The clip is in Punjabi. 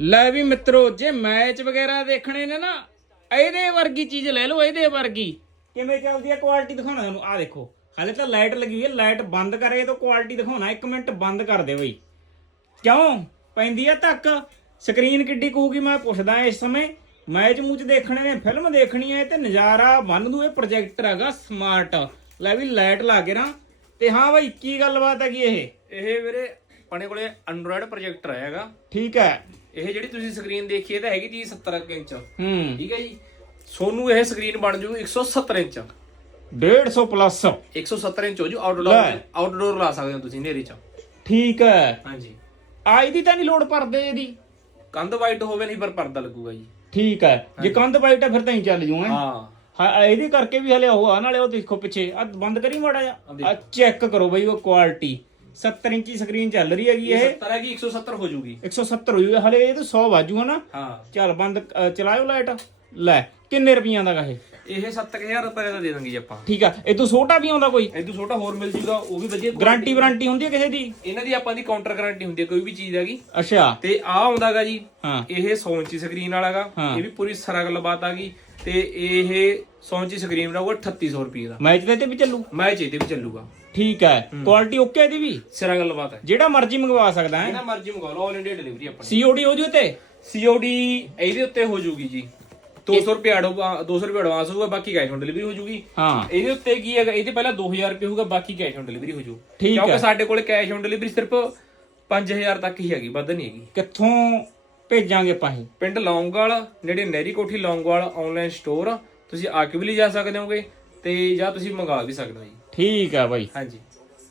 ਲੈ ਵੀ ਮਿੱਤਰੋ ਜੇ ਮੈਚ ਵਗੈਰਾ ਦੇਖਣੇ ਨੇ ਨਾ ਇਹਦੇ ਵਰਗੀ ਚੀਜ਼ ਲੈ ਲਓ ਇਹਦੇ ਵਰਗੀ। ਕਿਵੇਂ ਚੱਲਦੀ ਹੈ ਕੁਆਲਿਟੀ ਦਿਖਾਉਣਾ ਤੁਹਾਨੂੰ? ਆ ਦੇਖੋ ਹਾਲੇ ਤਾਂ ਲਾਈਟ ਲੱਗੀ ਹੋਈ ਹੈ ਲਾਈਟ ਬੰਦ ਕਰੇ ਤਾਂ ਕੁਆਲਿਟੀ ਦਿਖਾਉਣਾ 1 ਮਿੰਟ ਬੰਦ ਕਰ ਦੇ ਬਈ। ਕਿਉਂ? ਪੈਂਦੀ ਆ ਧੱਕ। ਸਕਰੀਨ ਕਿੱਡੀ ਕਹੂਗੀ ਮੈਂ ਪੁੱਛਦਾ ਇਸ ਸਮੇਂ। ਮੈਚ ਮੂਚ ਦੇਖਣੇ ਨੇ ਫਿਲਮ ਦੇਖਣੀ ਹੈ ਤੇ ਨਜ਼ਾਰਾ ਮੰਨ ਦੂ ਇਹ ਪ੍ਰੋਜੈਕਟਰ ਹੈਗਾ ਸਮਾਰਟ ਲੈ ਵੀ ਲਾਈਟ ਲਾ ਕੇ ਨਾ। ਤੇ ਹਾਂ ਬਈ ਕੀ ਗੱਲਬਾਤ ਹੈਗੀ ਇਹ? ਇਹ ਵੀਰੇ ਆਪਣੇ ਕੋਲੇ ਐਂਡਰੋਇਡ ਪ੍ਰੋਜੈਕਟਰ ਹੈਗਾ। ਠੀਕ ਹੈ। ਇਹ ਜਿਹੜੀ ਤੁਸੀਂ ਸਕਰੀਨ ਦੇਖੀ ਹੈ ਤਾਂ ਹੈਗੀ ਜੀ 70 ਕੁ ਇੰਚ। ਹੂੰ। ਠੀਕ ਹੈ ਜੀ? ਸੋਨੂੰ ਇਹ ਸਕਰੀਨ ਬਣ ਜੂ 170 ਇੰਚ। 150 ਪਲੱਸ 170 ਇੰਚ ਹੋ ਜੂ। ਆਊਟਡੋਰ ਆਊਟਡੋਰ ਲਾ ਸਕਦੇ ਹੋ ਤੁਸੀਂ ਨੇਰੀ ਚ। ਠੀਕ ਹੈ। ਹਾਂਜੀ। ਆ ਇਹਦੀ ਤਾਂ ਨਹੀਂ ਲੋੜ ਪਰਦੇ ਇਹਦੀ ਕੰਧ ਵਾਈਟ ਹੋਵੇ ਨਹੀਂ ਪਰ ਪਰਦਾ ਲੱਗੂਗਾ ਜੀ। ਠੀਕ ਹੈ। ਜੇ ਕੰਧ ਵਾਈਟ ਹੈ ਫਿਰ ਤਾਂ ਹੀ ਚੱਲ ਜੂ ਹੈ ਹਾਂ। ਹਾਂ ਇਹਦੇ ਕਰਕੇ ਵੀ ਹਲੇ ਉਹ ਆ ਨਾਲੇ ਉਹ ਦੇਖੋ ਪਿੱਛੇ। ਆ ਬੰਦ ਕਰੀ ਮਾੜਾ ਜਾ ਆ ਚੈੱਕ ਕਰੋ ਬਈ ਉਹ ਕੁਆਲਿਟੀ 70 ਇੰਚੀ ਸਕਰੀਨ ਚੱਲ ਰਹੀ ਹੈਗੀ ਇਹ। ਇਹ 70 ਹੈਗੀ 170 ਹੋ ਜੂਗੀ। 170 ਹੋਈ ਹੋਈ, ਹਲੇ ਇਹ ਤਾਂ 100 ਵਾਜੂ ਨਾ। ਹਾਂ। ਚੱਲ ਬੰਦ ਅ, ਚਲਾਇਓ ਲਾਈਟ। ਲੈ ਕਿੰਨੇ ਰੁਪਈਆਂ ਦਾ ਗਾ ਇਹ? ਇਹ 7000 ਰੁਪਏ ਦਾ ਦੇ ਦਾਂਗੇ ਜੀ ਆਪਾਂ। ਠੀਕ ਆ ਇਹ ਤੋਂ ਛੋਟਾ ਵੀ ਆਉਂਦਾ ਕੋਈ? ਇਦੋਂ ਛੋਟਾ ਹੋਰ ਮਿਲ ਜੂਗਾ ਉਹ ਵੀ ਵਧੀਆ ਗਾਰੰਟੀ ਵਾਰੰਟੀ ਹੁੰਦੀ ਹੈ ਕਿਸੇ ਦੀ? ਇਹਨਾਂ ਦੀ ਆਪਾਂ ਦੀ ਕਾਊਂਟਰ ਗਾਰੰਟੀ ਹੁੰਦੀ ਹੈ ਕੋਈ ਵੀ ਚੀਜ਼ ਹੈਗੀ। ਅੱਛਾ। ਤੇ ਆ ਆਉਂਦਾਗਾ ਜੀ ਹਾਂ। ਇਹ 100 ਇੰਚੀ ਸਕਰੀਨ ਵਾਲਾਗਾ। ਇਹ ਵੀ ਪੂਰੀ ਸਾਰਾ ਗੱਲਬਾਤ ਆ ਗਈ। ਤੇ ਇਹ 100 ਇੰਚੀ ਸਕਰੀਨ ਦਾ ਉਹ 3800 ਰੁਪਏ ਦਾ। ਮੈਚ ਦੇ ਤੇ ਵੀ ਚੱਲੂ। ਮੈਚ ਇਹਦੇ ਵੀ ਚੱਲੂਗਾ। ਠੀਕ ਹੈ। ਕੁਆਲਿਟੀ ਓਕੇ ਇਹਦੀ ਵੀ? ਸਿਰਾ ਗੱਲਬਾਤ ਹੈ। ਜਿਹੜਾ ਮਰਜ਼ੀ ਮੰਗਵਾ ਸਕਦਾ ਹੈ? ਜਿਹੜਾ ਮਰਜ਼ੀ ਮੰਗਾ ਲਓ ਆਲ ਇੰਡੀਆ ਡਿਲੀਵਰੀ ਆਪਣੀ ਸੀਓਡੀ ਹੋ ਜੂ ਤੇ ਸੀਓਡੀ ਇਹਦੇ ਉੱਤੇ ਹੋ ਜੂਗੀ ਜੀ। 200 ਰੁਪਏ ਐਡਵਾ 200 ਰੁਪਏ ਐਡਵਾਂਸ ਹੋਊਗਾ ਬਾਕੀ ਕੈਸ਼ ਔਨ ਡਿਲੀਵਰੀ ਹੋ ਜੂਗੀ ਹਾਂ। ਇਹਦੇ ਉੱਤੇ ਕੀ ਹੈਗਾ ਇਹਦੇ ਪਹਿਲਾਂ 2000 ਰੁਪਏ ਹੋਊਗਾ ਬਾਕੀ ਕੈਸ਼ ਔਨ ਡਿਲੀਵਰੀ ਹੋ ਜੂ ਠੀਕ ਹੈ। ਕਿਉਂਕਿ ਸਾਡੇ ਕੋਲ ਕੈਸ਼ ਔਨ ਡਿਲੀਵਰੀ ਸਿਰਫ 5000 ਤੱਕ ਹੀ ਹੈਗੀ ਵੱਧ ਨਹੀਂ ਹੈਗੀ। ਕਿੱਥੋਂ ਭੇਜਾਂਗੇ ਆਪਾਂ ਇਹ? ਪਿੰਡ ਲੌਂਗਵਾਲ ਨੇੜੇ ਨਹਿਰੀ ਕੋਠੀ ਲੌਂਗਵਾਲ ਆਨਲਾਈਨ ਸਟੋਰ ਤੁਸੀਂ ਆ ਕੇ ਵੀ ਲਈ ਜਾ ਸਕਦੇ ਹੋਗੇ ਤੇ ਜਾਂ ਤੁਸੀਂ ਮੰਗਾ ਵੀ ਸਕਦੇ ਹੋ ਜੀ। ਠੀਕ ਆ ਬਾਈ। ਹਾਂਜੀ।